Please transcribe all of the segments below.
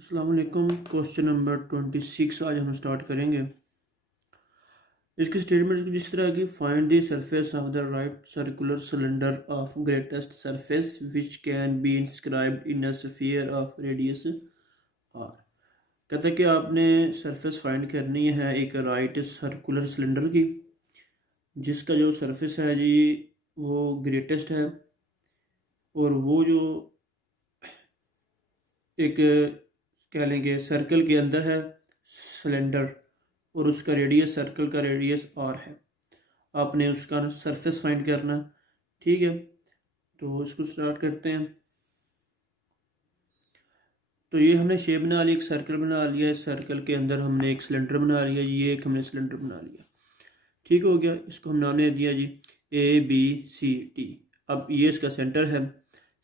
अस्सलाम वालेकुम। Question number 26 आज हम स्टार्ट करेंगे। इसकी स्टेटमेंट जिस तरह की find the surface of the right circular cylinder of greatest surface which can be inscribed in a sphere of radius R. कहता है कि आपने सरफेस फाइंड करनी है एक राइट सर्कुलर सिलेंडर की जिसका जो सरफेस है जी वो ग्रेटेस्ट है, और वो जो एक कह लेंगे सर्कल के अंदर है सिलेंडर, और उसका रेडियस सर्कल का रेडियस आर है। आपने उसका सरफेस फाइंड करना। ठीक है, तो इसको स्टार्ट करते हैं। तो ये हमने शेप बना ली, एक सर्कल बना लिया, इस सर्कल के अंदर हमने एक सिलेंडर बना लिया, ये एक हमने सिलेंडर बना लिया। ठीक हो गया, इसको हम नाम दे दिया जी ABCD। अब ये इसका सेंटर है,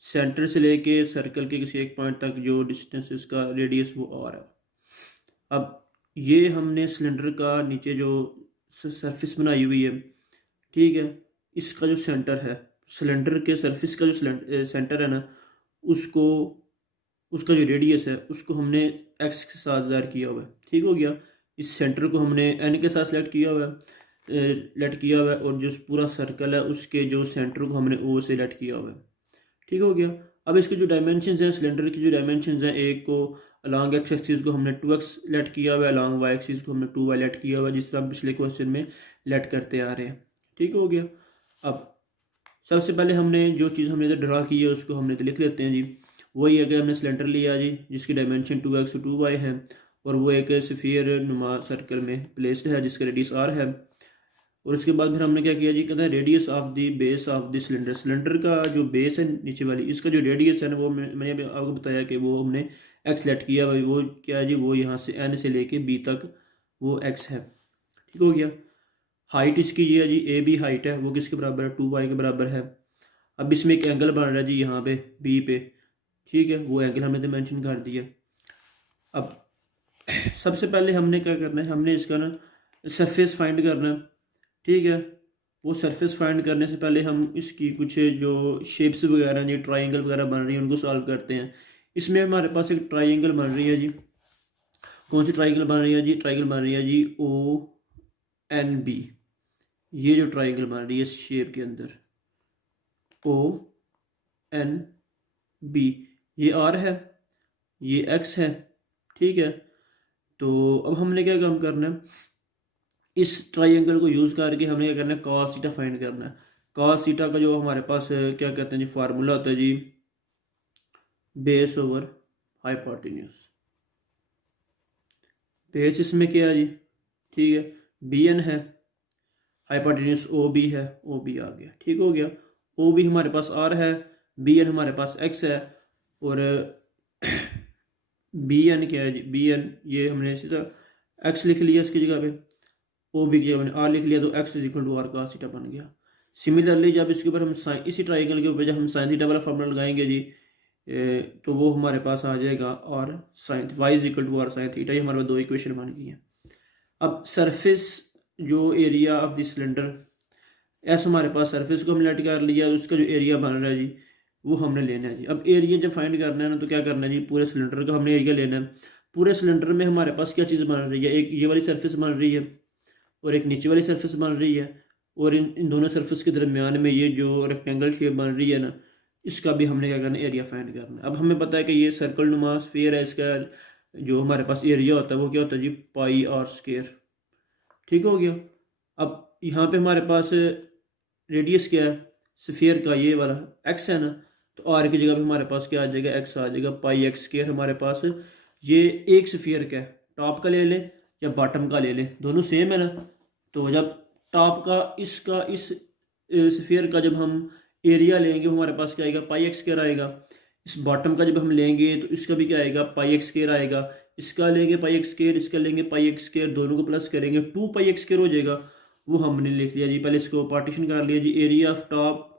सेंटर से लेके सर्कल के किसी एक पॉइंट तक जो डिस्टेंस इसका रेडियस वो आर है। अब ये हमने सिलेंडर का नीचे जो सरफेस बनाई हुई है, ठीक है, इसका जो सेंटर है सिलेंडर के सरफेस का जो सेंटर है ना, उसको उसका जो रेडियस है उसको हमने एक्स के साथ ज़ाहिर किया हुआ है। ठीक हो गया, इस सेंटर को हमने एन के साथ सेलेक्ट किया हुआ है, लेट किया हुआ है, और जो पूरा सर्कल है उसके जो सेंटर को हमने ओ से लेट किया हुआ है। ठीक हो गया। अब इसके जो डायमेंशंस हैं सिलेंडर की, जो डायमेंशंस हैं, एक को अलॉन्ग एक्स एक्सिस को हमने 2x लेट किया हुआ है, अलॉन्ग वाई एक्सिस को हमने 2y लेट किया हुआ है, जिस तरह हम पिछले क्वेश्चन में लेट करते आ रहे हैं। ठीक हो गया। अब सबसे पहले हमने जो चीज़ हमने इधर ड्रा की है उसको हमने तो लिख लेते हैं जी। वही अगर हमने सिलेंडर लिया जी जिसकी डायमेंशन 2x 2y है, और वो एक स्फीयर नुमा सर्कल में प्लेस्ड है जिसका रेडियस r है। और उसके बाद फिर हमने क्या किया जी, कहते हैं radius of the base of the cylinder. Cylinder का जो बेस है नीचे वाली, इसका जो रेडियस है ना, वो मैंने अभी आपको बताया कि वो हमने एक्स लेट किया भाई। वो क्या है जी, वो यहाँ से एन से लेके बी तक वो एक्स है। ठीक हो गया। हाइट इसकी ये है जी, ए बी हाइट है, वो किसके बराबर है, 2y के बराबर है। अब इसमें एक एंगल बन रहा है जी यहाँ पे बी पे। ठीक है, वो एंगल हमने तो मेंशन कर दिया। अब सबसे पहले हमने क्या करना है, हमने इसका ना सरफेस फाइंड करना है। ठीक है, वो सरफेस फाइंड करने से पहले हम इसकी कुछ जो शेप्स वगैरह जो ट्राइंगल वगैरह बन रही है उनको सॉल्व करते हैं। इसमें हमारे पास एक ट्राइंगल बन रही है जी। कौन सी ट्राइंगल बन रही है जी, ट्राइंगल बन रही है जी ONB। ये जो ट्राइंगल बन रही है इस शेप के अंदर ONB, ये R है, ये X है। ठीक है, तो अब हमने क्या काम करना है, इस ट्राइंगल को यूज़ करके हमने क्या करना है, कॉस थीटा फाइंड करना है। कॉस थीटा का जो हमारे पास क्या कहते हैं जी, फार्मूला होता है जी बेस ओवर हाइपोटेन्यूज। बेस इसमें क्या है जी, ठीक है, BN है, हाइपोटेन्यूज OB है, OB आ गया। ठीक हो गया। OB हमारे पास R है, BN हमारे पास X है, और BN क्या है जी, BN ये हमने सीधा X लिख लिया इसकी जगह पे, OB की जगह मैंने R लिख लिया, तो X is equal to R का थीटा बन गया। सिमिलरली जब इसके ऊपर हम साइन, इसी ट्राइंगल के ऊपर जब हम साइन थीटा वाला फार्मूला लगाएंगे जी, तो वो हमारे पास आ जाएगा और sine y is equal to R sine theta. ये हमारे पास दो इक्वेशन बन गई हैं। अब सरफेस जो एरिया ऑफ द सिलेंडर, ऐसा हमारे पास सरफेस को हमने लेट कर लिया, उसका जो एरिया बन रहा है जी वो हमने लेना है जी। अब एरिया जब फाइंड करना है ना, तो क्या करना है जी, पूरे सिलेंडर का हमने एरिया लेना है। पूरे सिलेंडर में हमारे पास क्या चीज़ बन रही है, एक ये वाली सरफेस बन रही है और एक नीचे वाली सरफेस बन रही है, और इन दोनों सरफेस के दरमियान में ये जो रेक्टेंगल शेप बन रही है ना, इसका भी हमने क्या करना है, एरिया फाइंड करना है। अब हमें पता है कि ये सर्कल नुमा स्फीयर है, इसका जो हमारे पास एरिया होता है वो क्या होता है जी, पाई आर स्क्वायर। ठीक हो गया। अब यहाँ पे हमारे पास रेडियस क्या है स्फीयर का, ये वाला एक्स है ना, तो आर की जगह पे हमारे पास क्या आ जाएगा, एक्स आ जाएगा, पाई एक्स स्क्वायर हमारे पास। ये एक स्फीयर का है, टॉप का ले लें या बॉटम का ले लें, दोनों सेम है ना। तो जब टॉप का इसका इस स्फीयर का जब हम एरिया लेंगे, वो हमारे पास क्या आएगा, पाई एक्स स्क्वायर आएगा। इस बॉटम का जब हम लेंगे तो इसका भी क्या आएगा, पाई एक्स स्क्वायर आएगा। इसका लेंगे पाई एक्स स्क्वायर, इसका लेंगे पाई एक्स स्क्वायर, दोनों को प्लस करेंगे 2 पाई एक्स स्क्वायर हो जाएगा। वो हमने लिख लिया जी, पहले इसको पार्टीशन कर लिया जी, area of top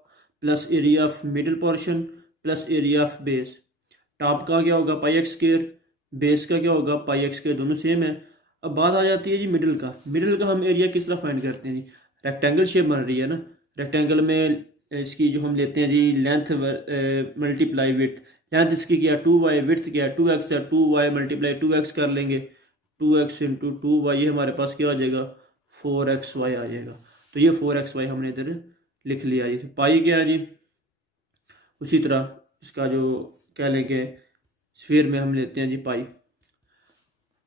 plus area of middle portion plus area of base. Top का क्या होगा, पाई एक्स स्क्वायर, बेस का क्या होगा, पाई एक्स स्क्वायर, दोनों सेम है। अब बात आ जाती है जी मिडिल का। मिडिल का हम एरिया किस तरह फाइंड करते हैं जी, रेक्टेंगल शेप बन रही है ना, रेक्टेंगल में इसकी जो हम लेते हैं जी लेंथ मल्टीप्लाई विड्थ, लेंथ इसकी क्या है 2y, विड्थ क्या है 2x है, 2y मल्टीप्लाई 2x कर लेंगे, 2x इंटू 2y, ये हमारे पास क्या आ जाएगा 4xy आ जाएगा। तो ये 4xy हमने इधर लिख लिया जी। पाई क्या है जी, उसी तरह इसका जो कह लेंगे स्फीयर में हम लेते हैं जी पाई,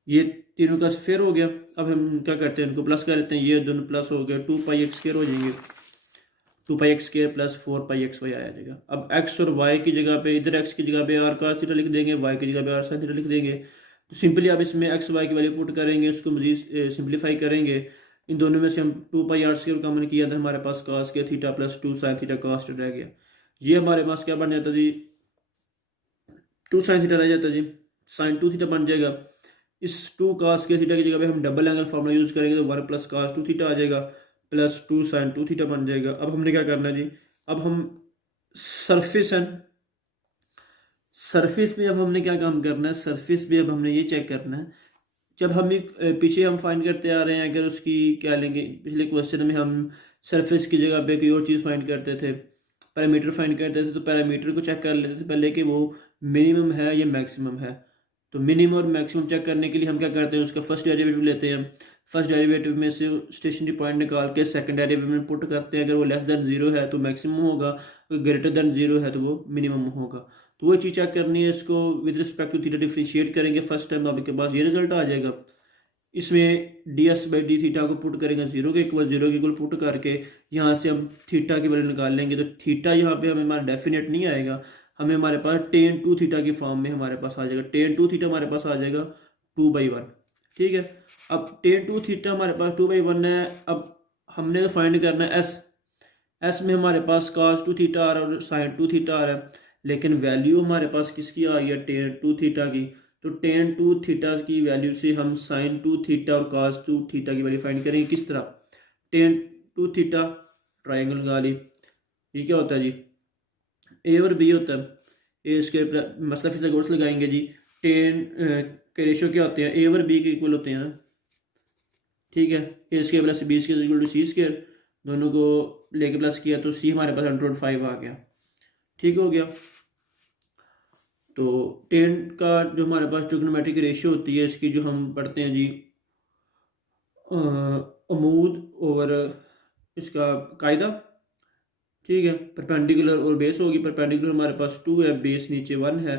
ये तीनों का स्फीयर हो गया। अब हम क्या करते हैं, इनको प्लस कर लेते हैं, ये दोनों प्लस हो गया, 2πx² हो जाएंगे, 2πx² प्लस 4πxy आ जाएगा। अब x और y की जगह पे, इधर x की जगह पे r cos थीटा लिख देंगे, y की जगह पे r sin थीटा लिख देंगे। तो सिंपली आप इसमें x y की वैल्यू पुट करेंगे, उसको मजीद सिंप्लीफाई करेंगे। इन दोनों में से हम 2πr² कॉमन किया था, हमारे पास cos के theta plus 2 sin theta cos रह गया। ये हमारे पास क्या बन जाता जी, 2 sin थीटा रह जाता जी, sin 2 थीटा बन जाएगा। इस 2 cos के थीटा की जगह पे हम डबल एंगल फार्मूला यूज़ करेंगे, तो 1 प्लस cos 2 थीटा आ जाएगा, प्लस 2 sin 2 थीटा बन जाएगा। अब हमने क्या करना है जी, अब हम सरफेस है, सरफेस में अब हमने क्या काम करना है, सरफेस पे अब हमने ये चेक करना है, जब हम पीछे हम फाइंड करते आ रहे हैं, अगर उसकी क्या लेंगे, पिछले क्वेश्चन में हम सरफेस की जगह पे कोई और चीज़ फाइंड करते थे, पैरामीटर फाइंड करते थे, तो पैरामीटर को चेक कर लेते थे पहले कि वो मिनिमम है या मैक्सिमम है। तो मिनिमम और मैक्सिमम चेक करने के लिए हम क्या करते हैं, उसका फर्स्ट डेरिवेटिव लेते हैं, फर्स्ट डेरिवेटिव में से स्टेशनरी पॉइंट निकाल के सेकंड डेरिवेटिव में पुट करते हैं, अगर वो लेस देन 0 है तो मैक्सिमम होगा, अगर ग्रेटर देन 0 है तो वो मिनिमम होगा। तो वो चीज़ चेक करनी है, इसको with respect to theta differentiate करेंगे फर्स्ट टाइम, आपके पास ये रिजल्ट आ जाएगा। इसमें ds/d थीटा को पुट करेंगे 0 के इक्वल पुट करके यहाँ से हम थीटा की वैल्यू निकाल लेंगे। तो थीटा यहाँ पे हमें हमारा डेफिनेट नहीं आएगा, हमें हमारे पास tan 2 थीटा की फॉर्म में हमारे पास आ जाएगा, tan 2 थीटा हमारे पास आ जाएगा 2/1। ठीक है, अब tan 2 थीटा हमारे पास 2/1 है। अब हमने फाइंड करना है एस में हमारे पास cos 2 थीटा आ रहा है और sin 2 थीटा आ रहा है, लेकिन वैल्यू हमारे पास किसकी आ गई है, tan 2 थीटा की। तो tan 2 थीटा की वैल्यू से हम sin 2 थीटा और cos 2 थीटा की वैल्यू फाइंड करेंगे। किस तरह, tan 2 थीटा ट्राइंगल लगा ली, ये क्या होता है जी, ए और बी होता है, ए इसके मतलब फिर लगाएंगे जी, tan के रेशियो क्या होते हैं, ए और बी के इक्वल होते हैं ना। ठीक है, A square plus B square equal to C square, दोनों को लेके प्लस किया तो सी हमारे पास √5 आ गया। ठीक हो गया। तो tan का जो हमारे पास ट्रिग्नोमेट्रिक रेशियो होती है, इसकी जो हम पढ़ते हैं जी अमूद और इसका कायदा। ठीक है, परपेंडिकुलर और बेस होगी, परपेंडिकुलर हमारे पास 2 है, बेस नीचे 1 है,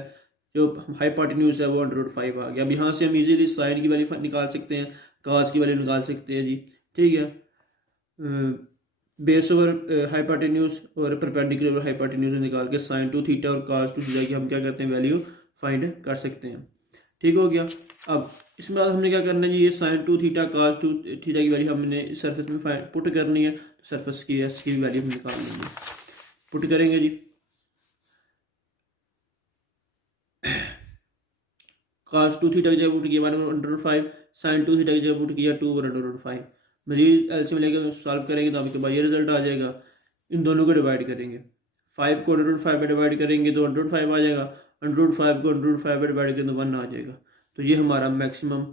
जो हाइपोटेन्यूज है वो √5 आ गया। अब यहाँ से हम इजीली साइन की वैल्यू निकाल सकते हैं, कास की वैल्यू निकाल सकते हैं जी। ठीक है, बेस ओवर हाइपोटेन्यूज और परपेंडिकुलर ओवर हाइपोटेन्यूज निकाल के sin 2 थीटा और cos 2 थीटा की हम क्या करते हैं, वैल्यू फाइंड कर सकते हैं। ठीक हो गया। अब इसमें बाद हमने क्या करना है जी, ये sin 2 थीटा cos 2 थीटा की वैल्यू हमने सरफेस में पुट करनी है, तो सरफेस की एस की वैल्यू हम निकाल लेंगे, पुट करेंगे जी। cos 2 थीटा की जगह पुट किया 1/5, sin 2 थीटा की जगह पुट किया 2/5। मजीद एलसीएम लेकर सॉल्व करेंगे तो आपके पास ये रिजल्ट आ जाएगा। इन दोनों को डिवाइड करेंगे, 5 को √5 में डिवाइड करेंगे तो 1/5 आ जाएगा, 1/5 को √5 में डिवाइड करेंगे तो 1 आ जाएगा। तो ये हमारा मैक्सिमम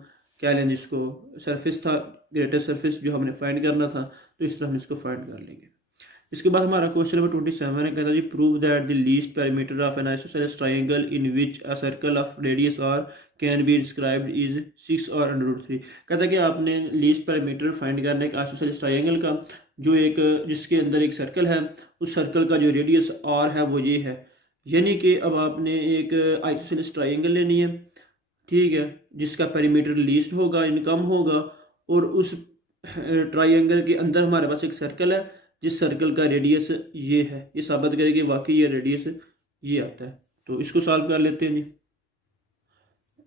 क्या लें जिसको सरफेस था, ग्रेटर सरफेस जो हमने फाइंड करना था, तो इस तरह हम इसको फाइंड कर लेंगे। इसके बाद हमारा क्वेश्चन नंबर 27 है, कहता जी prove that the least parameter of an isosceles triangle in which a circle of radius r can be inscribed is 6 और √3। कहता है कि आपने लीस्ट पैरामीटर फाइंड करना है एक आइसोसेलेस ट्रायंगल का, जो एक जिसके अंदर एक सर्कल है, उस सर्कल का जो रेडियस r है वो ये है। यानी कि अब आपने एक आइसोसेलेस ट्रायंगल लेनी है, ठीक है, जिसका पैरामीटर लीस्ट होगा, इनकम होगा, और उस ट्रायंगल के अंदर हमारे पास एक सर्कल है जिस सर्कल का रेडियस ये है, ये साबित करेंगे वाकई ये रेडियस ये आता है। तो इसको सॉल्व कर लेते हैं जी।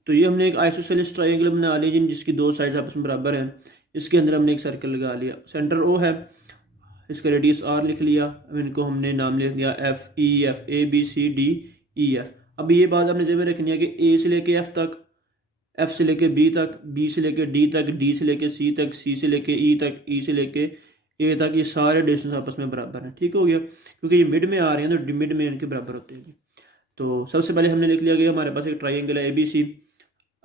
तो ये हमने एक आइसोसेलेस ट्रायंगल बना लिया जिन जिसकी दो साइड्स आपस में बराबर हैं, इसके अंदर हमने एक सर्कल लगा लिया, सेंटर ओ है, इसका रेडियस आर लिख लिया, अब इनको हमने नाम लिख दिया F E F, A B C D E F. अब ये बात आपने जेब में रखनी है कि ए से लेके एफ तक, एफ से लेके बी तक, बी से लेके डी तक, डी से लेके सी तक, सी से लेके ई तक, ई से लेके ए तक, ये सारे डिस्टेंस आपस में बराबर हैं। ठीक हो गया, क्योंकि ये मिड में आ रहे हैं तो मिड में इनके बराबर होते हैं। तो सबसे पहले हमने लिख लिया कि हमारे पास एक ट्राइंगल है ए बी सी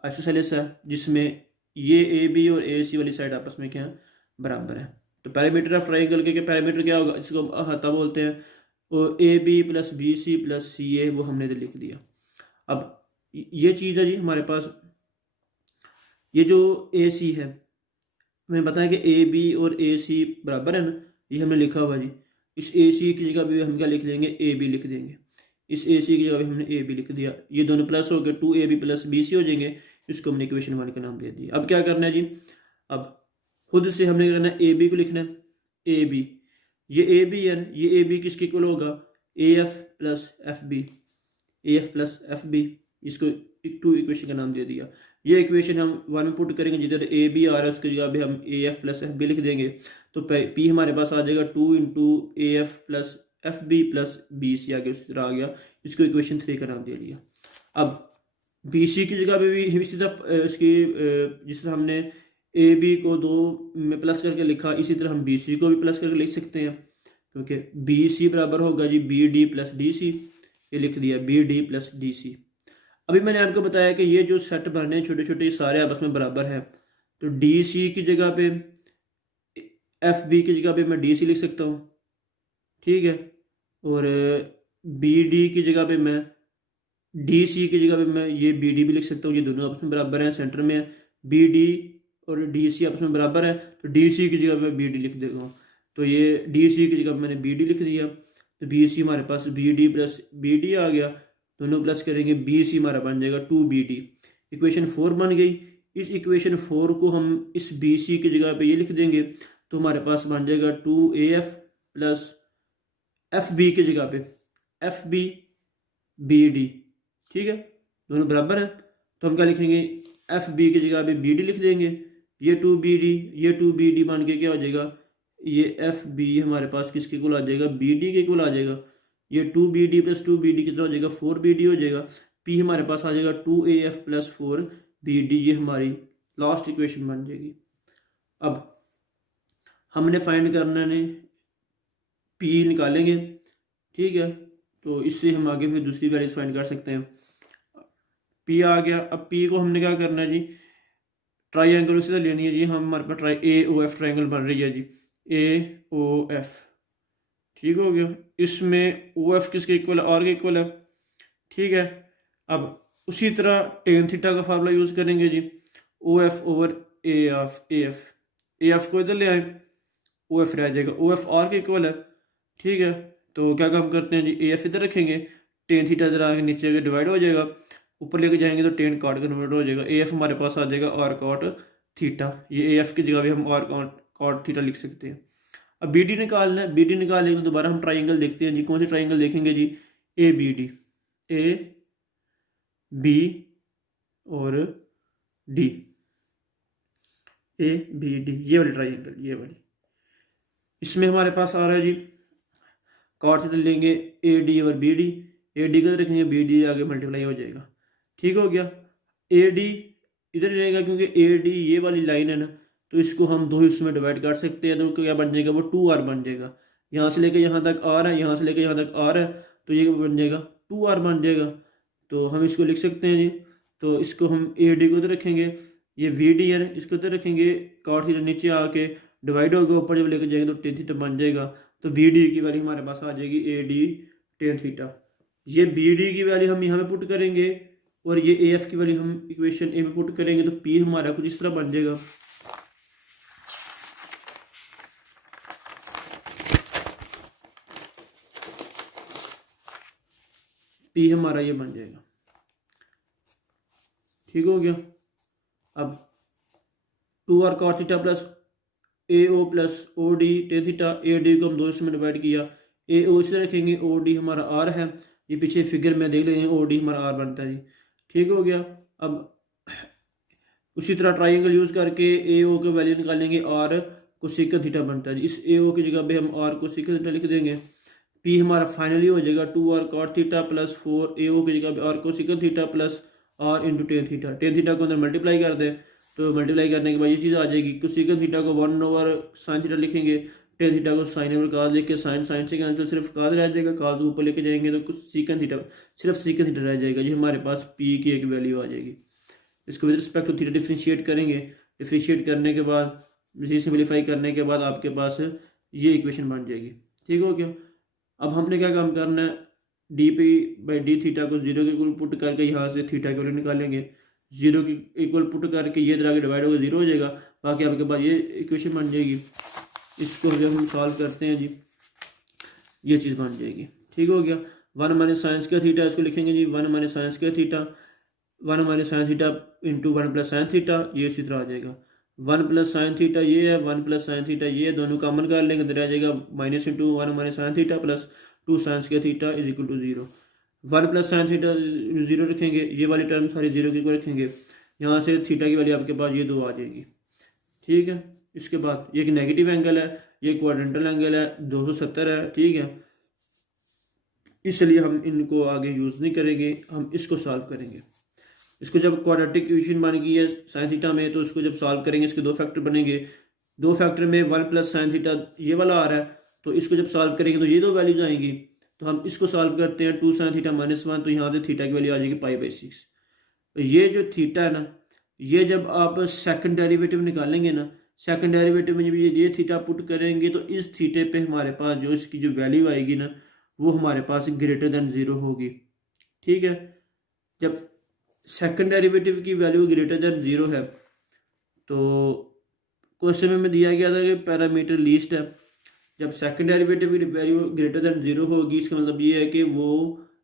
आइसोसेलेस है, जिसमें ये ए बी और ए सी वाली साइड आपस में क्या है, बराबर है। तो पैरामीटर ऑफ ट्राइंगल के पैरामीटर क्या होगा, इसको अहाता बोलते हैं, और A B plus B C plus C A वो हमने लिख दिया। अब ये चीज़ है जी हमारे पास, ये जो ए सी है, हमें पता है कि ए बी और ए सी बराबर है ना, ये हमने लिखा हुआ जी। इस ए सी की जगह भी हम क्या लिख लेंगे, ए बी लिख देंगे। इस ए सी की जगह भी हमने ए बी लिख दिया, ये दोनों प्लस हो गए, 2ab प्लस बी सी हो जाएंगे। इसको हमने इक्वेशन 1 का नाम दे दिया। अब क्या करना है जी, अब खुद से हमने करना है ए बी को लिखना है, ए बी, ये ए बी है, ये ए बी किसके इक्वल होगा, A F plus F B, A F plus F B, इसको 2 इक्वेशन का नाम दे दिया। ये इक्वेशन हम 1 में पुट करेंगे, जिधर ए बी आ रहा है उसकी जगह भी हम A F plus F B लिख देंगे। तो पी हमारे पास आ जाएगा 2 into A F plus F B plus B C आगे उस तरह आ गया। इसको इक्वेशन 3 का नाम दे दिया। अब बी सी की जगह पे भी इसी तरह इसकी जिस तरह हमने ए बी को 2 में प्लस करके लिखा, इसी तरह हम बी सी को भी प्लस करके लिख सकते हैं, क्योंकि बी सी बराबर होगा जी B D plus D C. ये लिख दिया B D plus D C. अभी मैंने आपको बताया कि ये जो सेट बनने छोटे छोटे सारे आपस में बराबर हैं, तो डी सी की जगह पे एफ बी की जगह पे मैं डी सी लिख सकता हूँ, ठीक है, और बी डी की जगह पे मैं डी सी की जगह पे मैं ये बी डी भी लिख सकता हूँ। ये दोनों आपस में बराबर हैं, सेंटर में है, बी डी और डी सी आपस में बराबर है, तो डी सी की जगह पे बी डी लिख देता हूँ। तो ये डी सी की जगह पे मैंने बी डी लिख दिया, तो बी सी हमारे पास B D plus B D आ गया, दोनों प्लस करेंगे, बी सी हमारा बन जाएगा 2bd। इक्वेशन 4 बन गई। इस इक्वेशन 4 को हम इस बी सी की जगह पे ये लिख देंगे, तो हमारे पास बन जाएगा 2af प्लस एफ बी की जगह पे एफ बी बी डी, ठीक है, दोनों बराबर हैं। तो हम क्या लिखेंगे, एफ बी की जगह पे बी डी लिख देंगे, ये 2bd, ये 2bd बन के क्या हो जाएगा, ये एफ बी हमारे पास किसके इक्वल आ जाएगा, बी डी के इक्वल आ जाएगा। ये 2bd प्लस 2bd कितना हो जाएगा, 4bd हो जाएगा। p हमारे पास आ जाएगा 2af प्लस 4bd, ये हमारी लास्ट इक्वेशन बन जाएगी। अब हमने फाइंड करना है, p निकालेंगे, ठीक है, तो इससे हम आगे फिर दूसरी वैल्यूज फाइंड कर सकते हैं। p आ गया। अब p को हमने क्या करना है जी, ट्राइंगल उसी तरह लेनी है जी। हम हमारे पास ए ओ एफ ट्राइंगल बन रही है जी, ए ओ एफ, ठीक हो गया। इसमें ओ एफ किसके इक्वल है, आर के इक्वल है, ठीक है। अब उसी तरह टेन थीटा का फार्मूला यूज़ करेंगे जी, O F over A F, A F को इधर ले आए, ओ एफ रह जाएगा, ओ एफ आर के इक्वल है, ठीक है। तो क्या काम करते हैं जी, ए एफ इधर रखेंगे, टेन थीटा इधर आगे नीचे के डिवाइड हो जाएगा, ऊपर लेके जाएंगे तो टेन कॉट कन्वर्ट हो जाएगा, ए एफ हमारे पास आ जाएगा आर कॉट थीटा। ये ए एफ की जगह भी हम आर कॉट थीटा लिख सकते हैं। अब बी डी निकालना है, बी डी निकालने के दोबारा हम ट्राइंगल देखते हैं जी। कौन सी ट्राइंगल देखेंगे जी, A B D, A B और डी, ए बी डी, ये वाली ट्राइंगल, ये वाली। इसमें हमारे पास आ रहा है जी, कॉट थीटा लेंगे, ए डी और बी डी, ए डी को रखेंगे, बी डी आगे मल्टीप्लाई हो जाएगा, ठीक हो गया। ए डी इधर रहेगा क्योंकि ए डी ये वाली लाइन है ना, तो इसको हम दो हिस्सों में डिवाइड कर सकते हैं, तो क्या बन जाएगा, वो 2r बन जाएगा। यहाँ से लेके यहाँ तक r है, यहाँ से लेके यहाँ तक r है, तो ये बन जाएगा 2r बन जाएगा। तो हम इसको लिख सकते हैं जी। तो इसको हम ए डी को इधर रखेंगे, ये वी डी है, इसको इधर रखेंगे, कॉट थीटा नीचे आके डिवाइड होगा, ऊपर जब लेके जाएंगे तो टेन थीटा बन जाएगा। तो बी डी की वैल्यू हमारे पास आ जाएगी ए डी टेन थीटा। ये बी डी की वैल्यू हम यहाँ पे पुट करेंगे, और ये ए एफ की वैल्यू हम इक्वेशन ए में पुट करेंगे, तो पी हमारा कुछ इस तरह बन जाएगा। पी हमारा ये बन जाएगा, ठीक हो गया। अब 2r cos theta plus A O plus O D tan theta, A D को हम दो हिस्सों में डिवाइड किया, ए ओ इसे रखेंगे, ओ डी हमारा आर है, ये पीछे फिगर में देख लेंगे, ओ डी हमारा आर बनता है जी, ठीक हो गया। अब उसी तरह ट्राइंगल यूज़ करके ए ओ की वैल्यू निकालेंगे, आर को सीकन थीटा बनता है जी। इस ए ओ की जगह पे हम आर को सीकन थीटा लिख देंगे, पी हमारा फाइनली हो जाएगा 2r cot theta plus 4 A O की जगह पे आर को secant theta plus R into tan theta. Tan theta को अंदर मल्टीप्लाई कर दें, तो मल्टीप्लाई करने के बाद ये चीज़ आ जाएगी। कोसेकन थीटा को 1 ओवर साइन थीटा लिखेंगे, टेन थीटा को साइन ओवर काज लेके साइन से कैंसिल, सिर्फ काज रह जाएगा, काज ऊपर लेके जाएंगे तो कुछ सीकन थीटा, सिर्फ सीकन थीटा रह जाएगा जी। हमारे पास पी की एक वैल्यू आ जाएगी। इसको with respect to theta differentiate करेंगे, डिफ्रेंशिएट करने के बाद इसी सिंप्लीफाई करने के बाद आपके पास ये इक्वेशन बन जाएगी, ठीक हो गया। अब हमने क्या काम करना है, D P by D theta को जीरो के इक्वल पुट करके यहाँ से थीटा के वैल्यू निकालेंगे, जीरो के इक्वल पुट करके ये तरह के डिवाइड होगा जीरो हो जाएगा, बाकी आपके पास ये इक्वेशन बन जाएगी। इसको जब हम सॉल्व करते हैं जी ये चीज़ बन जाएगी। ठीक हो गया। 1 माइनस साइन स्क्वायर थीटा इसको लिखेंगे जी 1 minus sign square theta 1 minus sine theta into 1 plus sine theta, ये इसी तरह आ जाएगा। 1 प्लस साइन थीटा ये है, 1 प्लस साइन थीटा ये है, दोनों कॉमन कर लेंगे, अंदर आ जाएगा minus into 1 minus sine theta plus 2 sine square theta is equal to 0। 1 plus sine theta 0 रखेंगे, ये वाली टर्म सारी 0 की रखेंगे, यहाँ से थीटा की वैल्यू आपके पास ये 2 आ जाएगी। ठीक है। इसके बाद ये एक नेगेटिव एंगल है, ये क्वाड्रेंटल एंगल है, 270 है। ठीक है, इसलिए हम इनको आगे यूज़ नहीं करेंगे, हम इसको सॉल्व करेंगे। इसको जब क्वाड्रेटिक इक्वेशन बन गई है साइन थीटा में, तो इसको जब सॉल्व करेंगे इसके दो फैक्टर बनेंगे, दो फैक्टर में 1 प्लस साइन थीटा ये वाला आ रहा है, तो इसको जब सॉल्व करेंगे तो ये दो वैल्यूज आएंगी। तो हम इसको सॉल्व करते हैं 2 साइन थीटा माइनस 1, तो यहाँ से थीटा की वैल्यू आ जाएगी π/6। तो ये जो थीटा है ना, ये जब आप सेकंड डेरिवेटिव निकालेंगे ना, सेकंड डेरिवेटिव में जब ये थीटा पुट करेंगे तो इस थीटे पे हमारे पास जो इसकी जो वैल्यू आएगी ना वो हमारे पास ग्रेटर देन 0 होगी। ठीक है। जब सेकंड डेरिवेटिव की वैल्यू ग्रेटर देन 0 है तो क्वेश्चन में दिया गया था कि पैरामीटर लीस्ट है। जब सेकंड डेरिवेटिव की वैल्यू ग्रेटर देन 0 होगी इसका मतलब ये है कि वो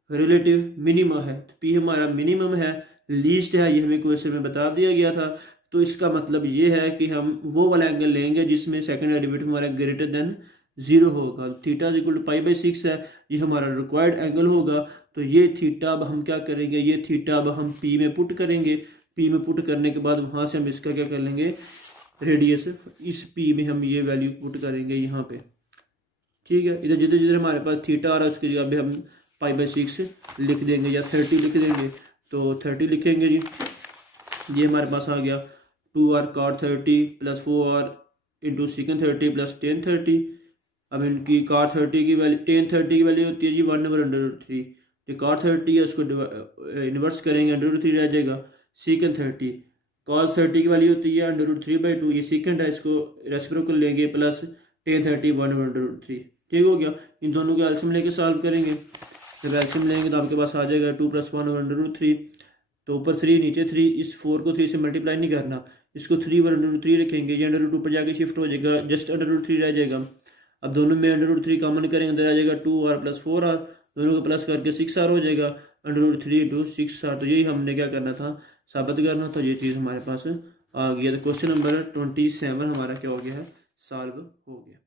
रिलेटिव मिनिमम है। तो पी हमारा मिनिमम है, लीस्ट है, ये हमें क्वेश्चन में बता दिया गया था। तो इसका मतलब ये है कि हम वो वाला एंगल लेंगे जिसमें सेकंड डेरिवेटिव हमारा ग्रेटर देन 0 होगा। थीटा इक्वल टू π/6 है, ये हमारा रिक्वायर्ड एंगल होगा। तो ये थीटा अब हम क्या करेंगे, ये थीटा अब हम पी में पुट करेंगे। पी में पुट करने के बाद वहाँ से हम इसका क्या कर लेंगे, रेडियस, इस पी में हम ये वैल्यू पुट करेंगे यहाँ पे। ठीक है। इधर जिधर जिधर हमारे पास थीटा आ रहा है उसकी जगह पे हम π/6 लिख देंगे या 30 लिख देंगे। तो 30 लिखेंगे जी, ये हमारे पास आ गया 2r cot 30 plus 4r into secant 30 plus tan 30। अब इनकी cot 30 की वैल्यू, टेन 30 की वैल्यू होती है जी 1/√3। जो cot 30 है उसको इन्वर्स करेंगे, √3 रह जाएगा। सिकन 30, cos 30 की वैल्यू होती है √3/2, ये सिकंड है, इसको रेसिप्रोकल लेंगे, प्लस टेन 30 1/√3। ठीक हो गया। इन दोनों को एल्सियम लेके सॉल्व करेंगे। जब एल्सियम लेंगे तो आपके पास आ जाएगा 2 + 1/√3। तो ऊपर 3 नीचे 3, इस 4 को 3 से मल्टीप्लाई नहीं करना, इसको 3/√3 रखेंगे, ये √2 पर जाके शिफ्ट हो जाएगा, जस्ट √3 रह जाएगा। अब दोनों में √3 कॉमन करेंगे, अंदर आ जाएगा 2r + 4r, दोनों को प्लस करके 6r हो जाएगा, √3 × 6r। तो यही हमने क्या करना था, साबित करना। तो ये चीज़ हमारे पास आ गया। तो क्वेश्चन नंबर 27 हमारा क्या हो गया है, सॉल्व हो गया।